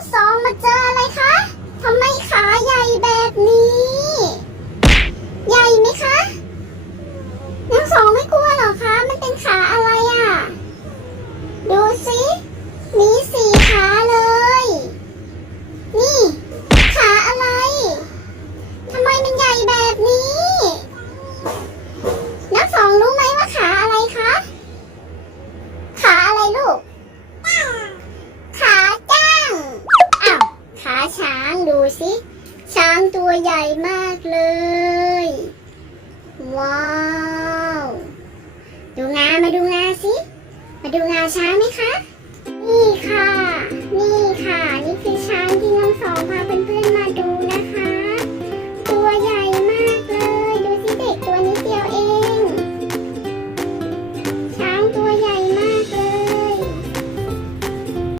งสองมาเจออะไรคะทำไมขาใหญ่แบบนี้ ใหญ่ไหมคะทั้งสองไม่กลัวเหรอคะ มันเป็นขาอะไรอะ่ะ ดูสิมีสี่ขาเลย นี่ ขาอะไรทำไมมันใหญ่แบบนี้ นักสองรู้ไหมว่าขาอะไรคะ ขาอะไรลูก ขาจ้าง อ้าว ขาช้างดูสิ ช้างตัวใหญ่มากเลย ว้าว ดูงา มาดูงาสิ มาดูงาช้างไหมคะ